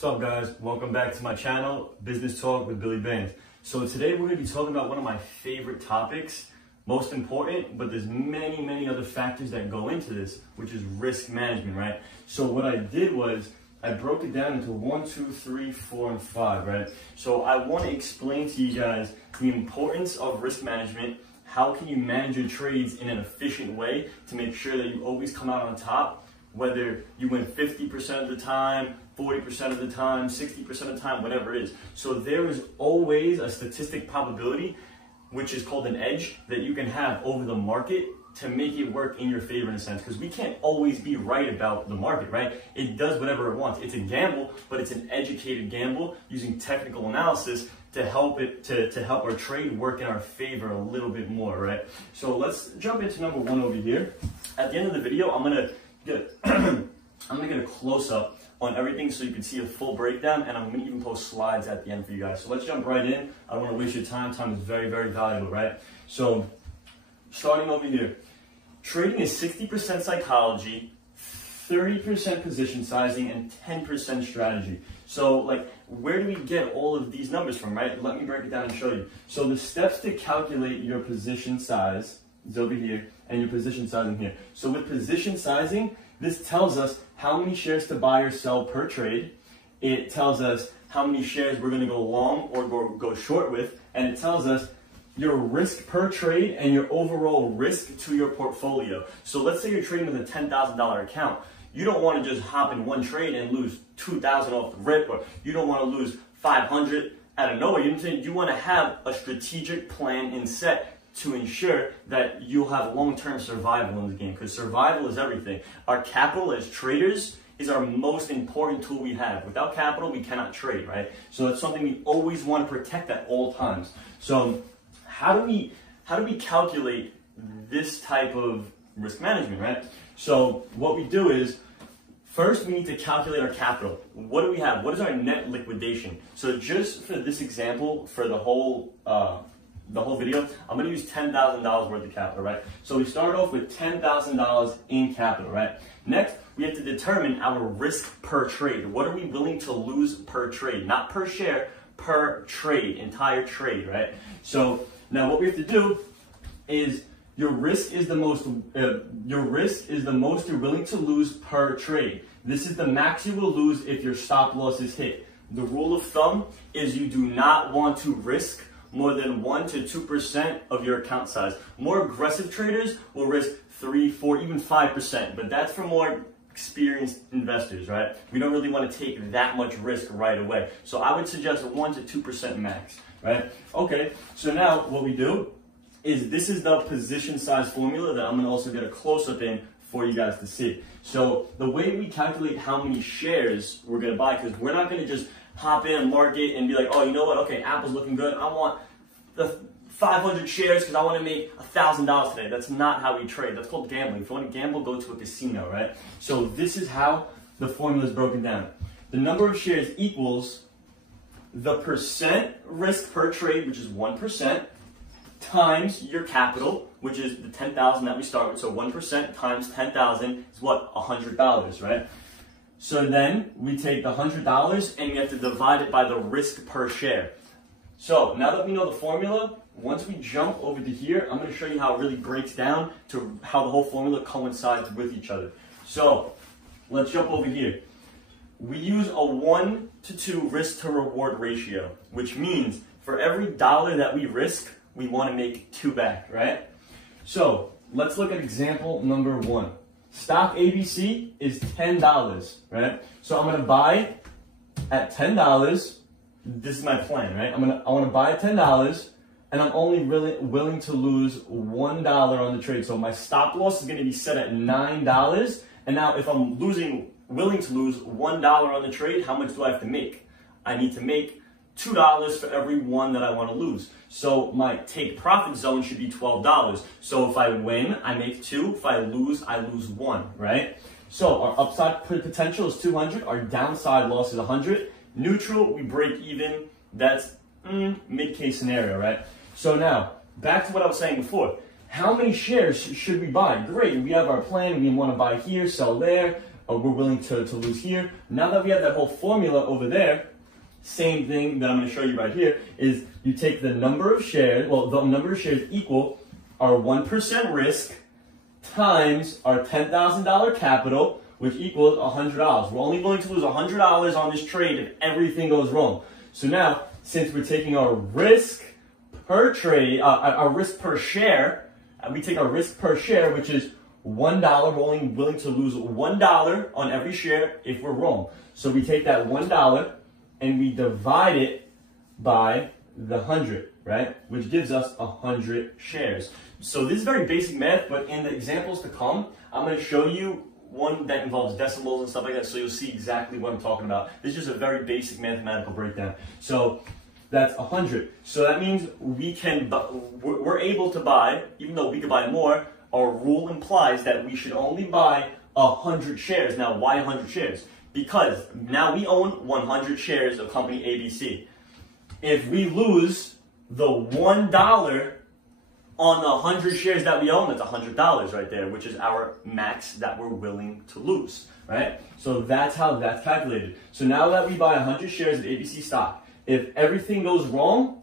What's up, guys? Welcome back to my channel, Business Talk with Billy Bands. So today we're going to be talking about one of my favorite topics, most important, but there's many other factors that go into this, which is risk management, right? So what I did was I broke it down into 1, 2, 3, 4, and 5, right? So I want to explain to you guys the importance of risk management. How can you manage your trades in an efficient way to make sure that you always come out on top, whether you win 50% of the time, 40% of the time, 60% of the time, whatever it is. So there is always a statistic probability, which is called an edge, that you can have over the market to make it work in your favor in a sense, because we can't always be right about the market, right? It does whatever it wants. It's a gamble, but it's an educated gamble using technical analysis to help it to help our trade work in our favor a little bit more, right? So let's jump into number 1 over here. At the end of the video, I'm gonna get a close-up on everything so you can see a full breakdown, and I'm gonna even post slides at the end for you guys. So let's jump right in. I don't wanna waste your time. Time is very valuable, right? So starting over here, trading is 60% psychology, 30% position sizing, and 10% strategy. So like, where do we get all of these numbers from, right? Let me break it down and show you. So the steps to calculate your position size is over here, and your position sizing here. So with position sizing, this tells us how many shares to buy or sell per trade. It tells us how many shares we're gonna go long or go short with, and it tells us your risk per trade and your overall risk to your portfolio. So let's say you're trading with a $10,000 account. You don't want to just hop in one trade and lose 2,000 off the rip, or you don't want to lose 500 out of nowhere. You know what I'm saying? You want to have a strategic plan in set to ensure that you'll have long-term survival in the game, because survival is everything. Our capital as traders is our most important tool we have. Without capital, we cannot trade, right? So that's something we always want to protect at all times. So how do we calculate this type of risk management, right? So what we do is, first we need to calculate our capital. What do we have? What is our net liquidation? So just for this example, for the whole video, I'm gonna use $10,000 worth of capital, right? So we start off with $10,000 in capital, right? Next, we have to determine our risk per trade. What are we willing to lose per trade? Not per share, per trade, entire trade, right? So now what we have to do is, your risk is the most you're willing to lose per trade. This is the max you will lose if your stop loss is hit. The rule of thumb is you do not want to risk more than 1 to 2% of your account size. More aggressive traders will risk 3, 4, even 5%, but that's for more experienced investors, right? We don't really want to take that much risk right away. So I would suggest 1 to 2% max, right? Okay, so now what we do is, this is the position size formula that I'm going to also get a close-up in for you guys to see. So the way we calculate how many shares we're going to buy, because we're not going to just hop in and market and be like, oh, you know what, okay, Apple's looking good, I want the 500 shares because I want to make $1,000 today. That's not how we trade. That's called gambling. If you want to gamble, go to a casino, right? So this is how the formula is broken down. The number of shares equals the percent risk per trade, which is 1%, times your capital, which is the 10,000 that we start with. So 1% times 10,000 is what? $100, right? So then we take the $100 and we have to divide it by the risk per share. So now that we know the formula, once we jump over to here, I'm going to show you how it really breaks down to how the whole formula coincides with each other. So let's jump over here. We use a 1 to 2 risk to reward ratio, which means for every dollar that we risk, we want to make 2 back, right? So let's look at example number 1. Stock ABC is $10, right? So I'm going to buy at $10. This is my plan, right? I want to buy at $10, and I'm only really willing to lose $1 on the trade. So my stop loss is going to be set at $9. And now if I'm willing to lose $1 on the trade, how much do I have to make? I need to make $2 for every 1 that I want to lose. So my take profit zone should be $12. So if I win, I make 2. If I lose 1, right? So our upside potential is 200. Our downside loss is 100. Neutral, we break even. That's mid-case scenario, right? So now, back to what I was saying before. How many shares should we buy? Great, we have our plan. We want to buy here, sell there. we're willing to lose here. Now that we have that whole formula over there, same thing that I'm going to show you right here is you take the number of shares, well, the number of shares equal our 1% risk times our $10,000 capital, which equals $100. We're only willing to lose $100 on this trade if everything goes wrong. So now, since we're taking our risk per trade, our risk per share, we take our risk per share, which is $1. We're only willing to lose $1 on every share if we're wrong. So we take that $1 and we divide it by the 100, right? Which gives us 100 shares. So this is very basic math, but in the examples to come, I'm going to show you one that involves decimals and stuff like that, so you'll see exactly what I'm talking about. This is just a very basic mathematical breakdown. So that's 100. So that means we're able to buy, even though we could buy more, our rule implies that we should only buy 100 shares. Now, why 100 shares? Because now we own 100 shares of company ABC. If we lose the $1 on the 100 shares that we own, that's $100 right there, which is our max that we're willing to lose, right? So that's how that's calculated. So now that we buy 100 shares of ABC stock, if everything goes wrong,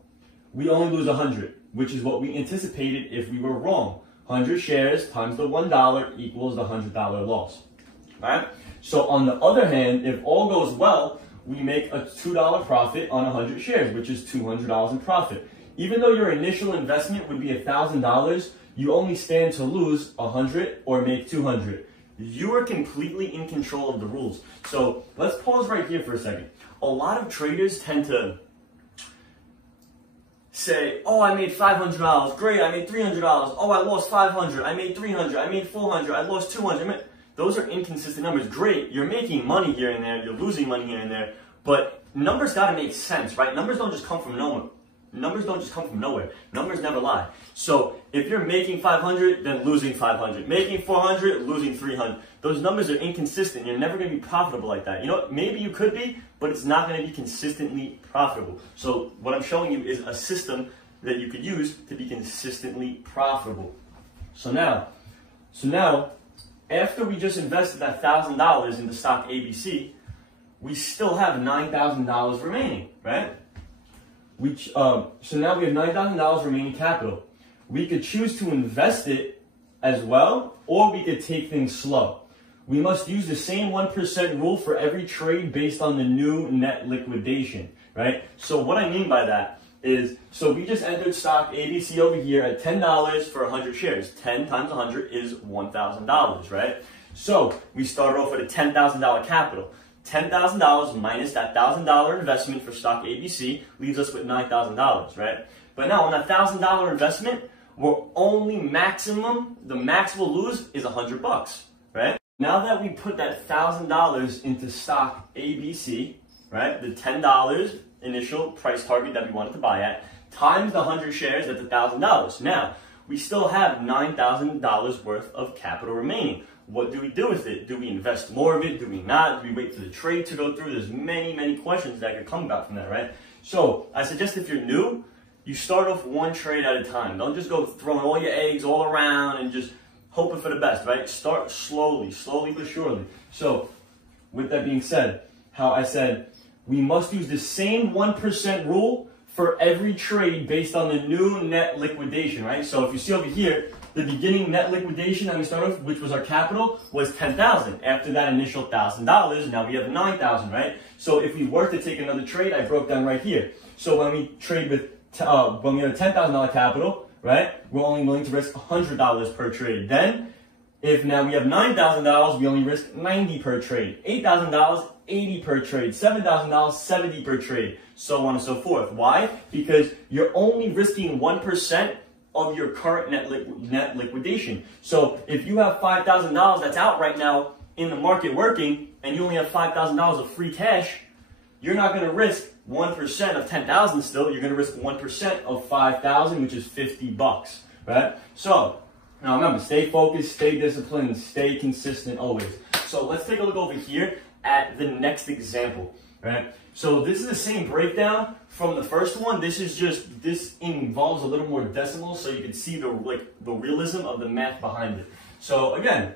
we only lose 100, which is what we anticipated if we were wrong. 100 shares times the $1 equals the $100 loss, right? So on the other hand, if all goes well, we make a $2 profit on 100 shares, which is $200 in profit. Even though your initial investment would be $1,000, you only stand to lose 100 or make 200. You are completely in control of the rules. So let's pause right here for a second. A lot of traders tend to say, oh, I made $500, great, I made $300, oh, I lost $500, I made $300, I made $400, I lost $200. Those are inconsistent numbers. Great, you're making money here and there, you're losing money here and there, but numbers gotta make sense, right? Numbers don't just come from nowhere. Numbers don't just come from nowhere. Numbers never lie. So if you're making 500, then losing 500. Making 400, losing 300. Those numbers are inconsistent. You're never going to be profitable like that. You know, maybe you could be, but it's not going to be consistently profitable. So what I'm showing you is a system that you could use to be consistently profitable. So now, after we just invested that $1,000 in the stock ABC, we still have $9,000 remaining, right? So now we have $9,000 remaining capital. We could choose to invest it as well, or we could take things slow. We must use the same 1% rule for every trade based on the new net liquidation, right? So what I mean by that is, so we just entered stock ABC over here at $10 for 100 shares. 10 times 100 is $1,000, right? So we started off with a $10,000 capital. $10,000 minus that $1,000 investment for stock ABC leaves us with $9,000, right? But now on a $1,000 investment, we're only the max we'll lose is $100, right? Now that we put that $1,000 into stock ABC, right? The $10 initial price target that we wanted to buy at, times the 100 shares, that's $1,000. Now, we still have $9,000 worth of capital remaining. What do we do with it? Do we invest more of it? Do we not? Do we wait for the trade to go through? There's many questions that could come about from that, right? So I suggest if you're new, you start off one trade at a time. Don't just go throwing all your eggs all around and just hoping for the best, right? Start slowly but surely. So with that being said, how I said, we must use the same 1% rule for every trade based on the new net liquidation, right? So if you see over here, the beginning net liquidation that we started with, which was our capital, was $10,000. After that initial $1,000, now we have $9,000, right? So if we were to take another trade, I broke down right here. So when we trade with, when we have a $10,000 capital, right, we're only willing to risk $100 per trade. Then, if now we have $9,000, we only risk $90 per trade. $8,000, $80 per trade. $7,000, $70 per trade. So on and so forth. Why? Because you're only risking 1% of your current net liquidation. So if you have $5,000 that's out right now in the market working, and you only have $5,000 of free cash, you're not going to risk 1% of 10,000 still. You're going to risk 1% of 5,000, which is $50, right? So now remember, stay focused, stay disciplined, stay consistent always. So let's take a look over here at the next example, right? So this is the same breakdown from the first one. This involves a little more decimals, so you can see the realism of the math behind it. So again,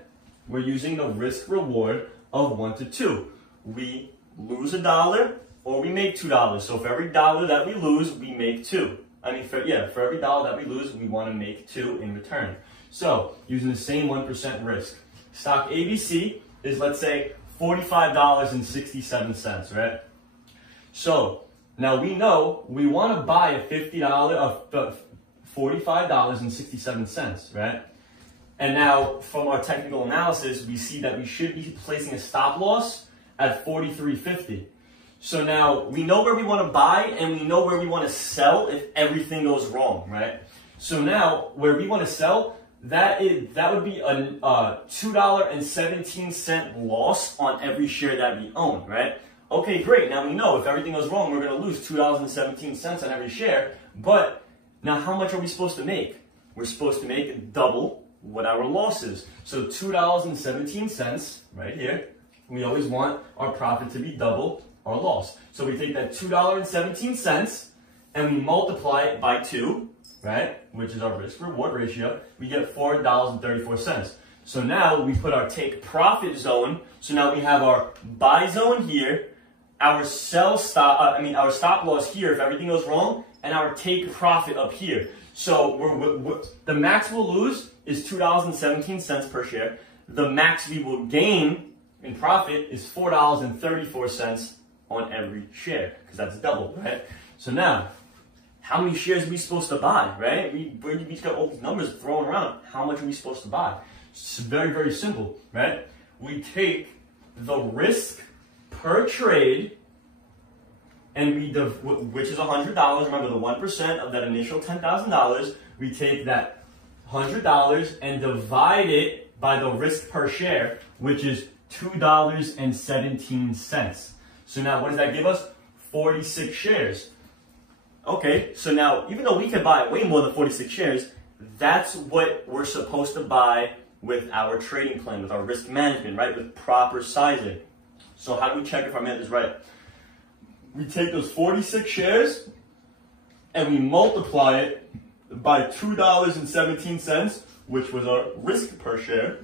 we're using the risk reward of 1 to 2. We lose $1 or we make $2. So for every dollar that we lose, we make 2. For every dollar that we lose, we want to make 2 in return. So using the same 1% risk, stock ABC is, let's say, $45.67, right? So now we know we want to buy a $45.67, right? And now from our technical analysis, we see that we should be placing a stop loss at $43.50. So now we know where we want to buy and we know where we want to sell if everything goes wrong, right? So now where we want to sell, that would be a $2.17 loss on every share that we own, right? Okay, great. Now we know if everything goes wrong, we're going to lose $2.17 on every share. But now how much are we supposed to make? We're supposed to make double what our loss is. So $2.17 right here. We always want our profit to be double our loss. So we take that $2.17 and we multiply it by 2, right? Which is our risk reward ratio. We get $4.34. So now we put our take profit zone. So now we have our buy zone here, our stop loss here if everything goes wrong, and our take profit up here. So the max we'll lose is $2.17 per share. The max we will gain in profit is $4.34 on every share, because that's double, right? So now, how many shares are we supposed to buy, right? We just got all these numbers thrown around. How much are we supposed to buy? It's very, very simple, right? We take the risk per trade, and which is $100. Remember, the 1% of that initial $10,000. We take that $100 and divide it by the risk per share, which is $2.17. So now, what does that give us? 46 shares. Okay, so now, even though we could buy way more than 46 shares, that's what we're supposed to buy with our trading plan, with our risk management, right? With proper sizing. So how do we check if our math is right? We take those 46 shares and we multiply it by $2.17, which was our risk per share,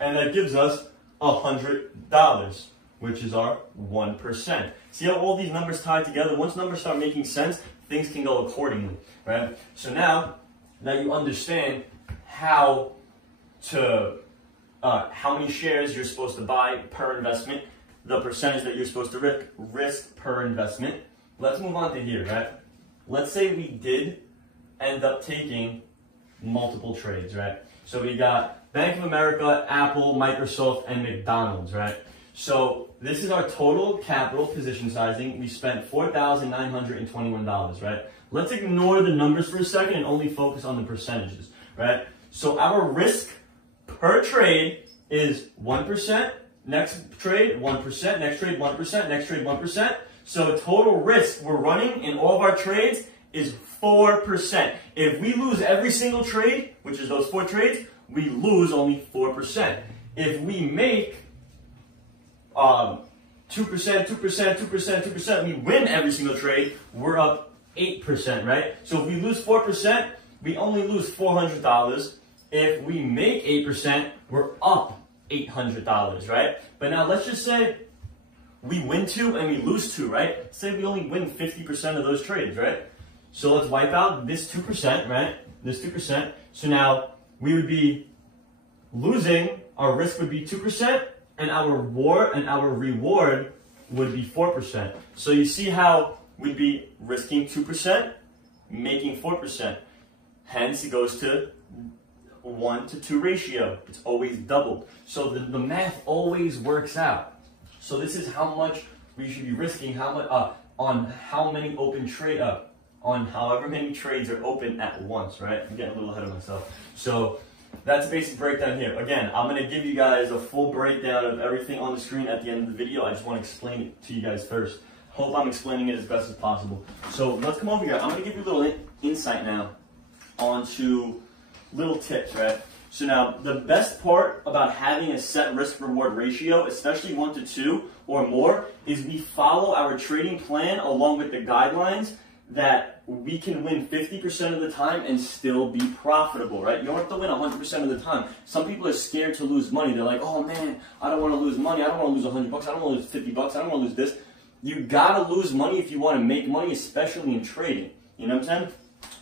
and that gives us $100, which is our 1%. See how all these numbers tie together? Once numbers start making sense, things can go accordingly, right? So now that you understand how many shares you're supposed to buy per investment, the percentage that you're supposed to risk per investment, let's move on to here, right? Let's say we did end up taking multiple trades, right? So we got Bank of America, Apple, Microsoft, and McDonald's, right? So this is our total capital position sizing. We spent $4,921, right? Let's ignore the numbers for a second and only focus on the percentages, right? So our risk per trade is 1%, next trade 1%, next trade 1%, next trade 1%. So total risk we're running in all of our trades is 4%. If we lose every single trade, which is those 4 trades, we lose only 4%. If we make 2%, 2%, 2%, 2%, we win every single trade, we're up 8%, right? So if we lose 4%, we only lose $400. If we make 8%, we're up $800, right? But now let's just say we win 2 and we lose 2, right? Say we only win 50% of those trades, right? So let's wipe out this 2%, right? This 2%. So now we would be losing, our risk would be 2%, and our reward would be 4%. So you see how we'd be risking 2%, making 4%. Hence, it goes to 1 to 2 ratio. It's always doubled. So the math always works out. So this is how much we should be risking, on how many on however many trades are open at once, right? I'm getting a little ahead of myself. So that's a basic breakdown here. Again, I'm going to give you guys a full breakdown of everything on the screen at the end of the video. I just want to explain it to you guys first. Hope I'm explaining it as best as possible. So let's come over here. I'm going to give you a little insight now onto little tips, right? So now, the best part about having a set risk-reward ratio, especially 1 to 2 or more, is we follow our trading plan along with the guidelines that we can win 50% of the time and still be profitable, right? You don't have to win 100% of the time. Some people are scared to lose money. They're like, oh man, I don't want to lose money. I don't want to lose $100. I don't want to lose 50 bucks. I don't want to lose this. You gotta lose money if you want to make money, especially in trading. You know what I'm saying?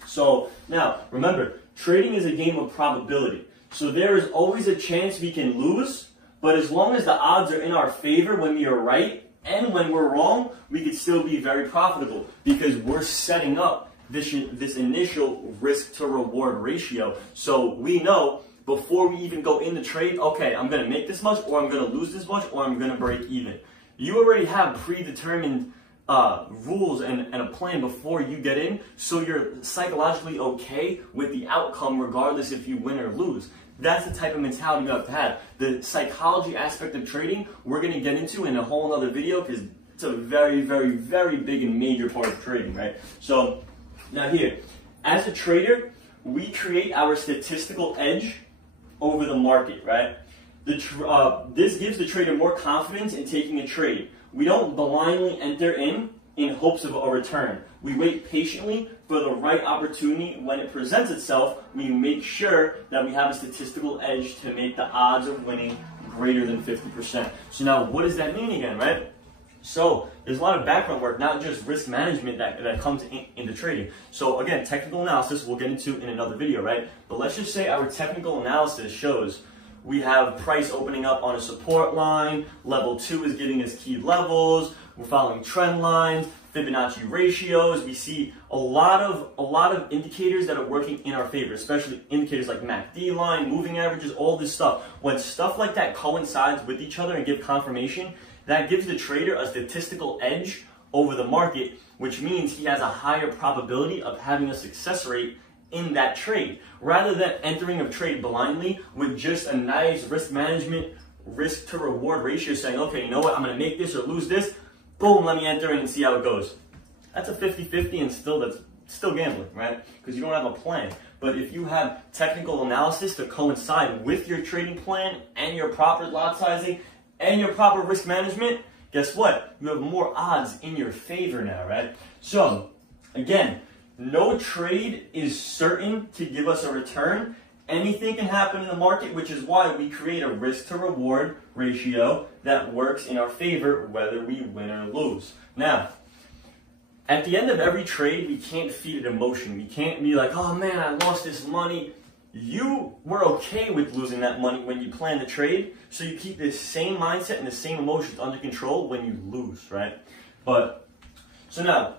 So now, remember, trading is a game of probability. So there is always a chance we can lose, but as long as the odds are in our favor when we are right and when we're wrong, we could still be very profitable because we're setting up this initial risk to reward ratio. So we know before we even go in the trade, okay, I'm going to make this much, or I'm going to lose this much, or I'm going to break even. You already have predetermined rules and a plan before you get in, so you're psychologically okay with the outcome regardless if you win or lose. That's the type of mentality you have to have. The psychology aspect of trading, we're going to get into in a whole other video because it's a very, very, very big and major part of trading, right? So now here, as a trader, we create our statistical edge over the market, right? This gives the trader more confidence in taking a trade. We don't blindly enter in hopes of a return. We wait patiently for the right opportunity. When it presents itself, we make sure that we have a statistical edge to make the odds of winning greater than 50%. So now, what does that mean again, right? So there's a lot of background work, not just risk management that comes into trading. So again, technical analysis we'll get into in another video, right? But let's just say our technical analysis shows we have price opening up on a support line, level 2 is giving us key levels, we're following trend lines, Fibonacci ratios. We see a lot of indicators that are working in our favor, especially indicators like MACD line, moving averages, all this stuff. When stuff like that coincides with each other and give confirmation, that gives the trader a statistical edge over the market, which means he has a higher probability of having a success rate in that trade, rather than entering a trade blindly with just a nice risk management, risk to reward ratio saying, okay, you know what, I'm going to make this or lose this, boom, let me enter in and see how it goes. That's a 50-50 and that's still gambling, right? Because you don't have a plan. But if you have technical analysis to coincide with your trading plan and your proper lot sizing and your proper risk management, guess what? You have more odds in your favor now, right? So, again, no trade is certain to give us a return. Anything can happen in the market, which is why we create a risk to reward ratio that works in our favor whether we win or lose. Now, at the end of every trade, we can't feed it emotion. We can't be like, oh man, I lost this money. You were okay with losing that money when you plan the trade, so you keep this same mindset and the same emotions under control when you lose, right? So now,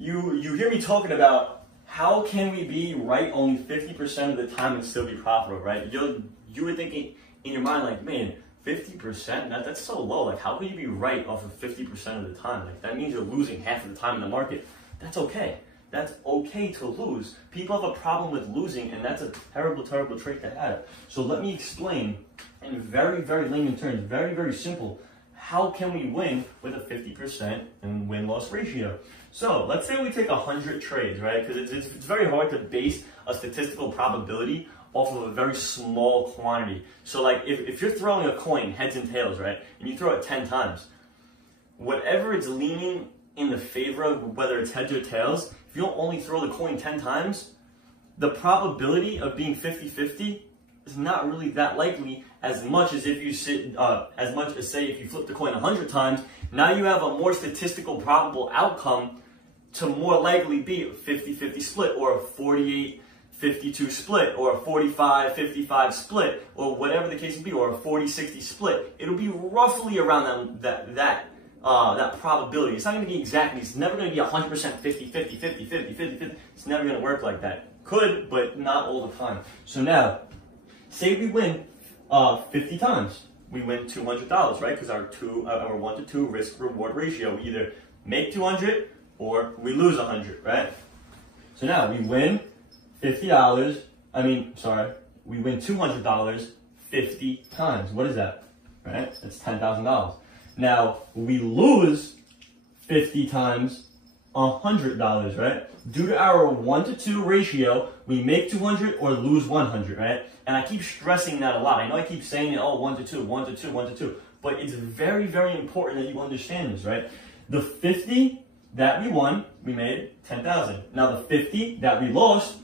you hear me talking about how can we be right only 50% of the time and still be profitable, right? You were thinking in your mind like, man, 50%? That's so low. Like, how could you be right off of 50% of the time? Like, that means you're losing half of the time in the market. That's okay. That's okay to lose. People have a problem with losing, and that's a terrible, terrible trait to have. So let me explain in very, very layman terms, very, very simple, how can we win with a 50% and win-loss ratio? So let's say we take 100 trades, right? Because it's very hard to base a statistical probability off of a very small quantity. So like if you're throwing a coin, heads and tails, right? And you throw it 10 times, whatever it's leaning in the favor of, whether it's heads or tails, if you don't only throw the coin 10 times, the probability of being 50-50 is not really that likely as much as if you say if you flip the coin 100 times, now you have a more statistical probable outcome to more likely be a 50-50 split or a 48-52 split or a 45-55 split or whatever the case may be, or a 40-60 split. It'll be roughly around that probability. It's not going to be exactly, it's never going to be 100% 50-50. It's never going to work like that. Could, but not all the time. So now, say we win 50 times. We win $200, right? Because our 1 to 2 risk reward ratio, we either make 200 or we lose 100, right? So now we win $50. We win $200 50 times. What is that? Right? That's $10,000. Now we lose 50 times $100, right? Due to our 1 to 2 ratio, we make 200 or lose 100, right? And I keep stressing that a lot. I know I keep saying it, 1 to 2, 1 to 2, 1 to 2. But it's very, very important that you understand this, right? The 50 that we won, we made 10,000. Now the 50 that we lost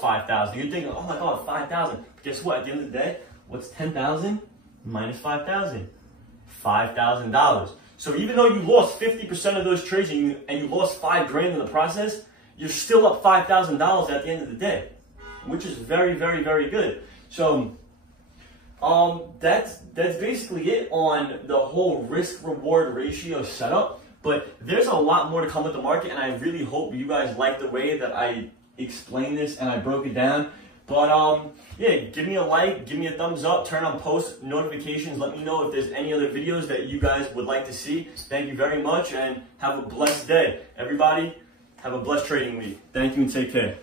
5,000. You're thinking, oh my God, 5,000. Guess what? At the end of the day, what's 10,000 minus 5,000? $5,000. So even though you lost 50% of those trades and you lost $5,000 in the process, you're still up $5,000 at the end of the day, which is very, very, very good. So that's basically it on the whole risk-reward ratio setup. But there's a lot more to come with the market, and I really hope you guys like the way that I explained this and I broke it down. But yeah, give me a like, give me a thumbs up, turn on post notifications. Let me know if there's any other videos that you guys would like to see. Thank you very much, and have a blessed day. Everybody, have a blessed trading week. Thank you and take care.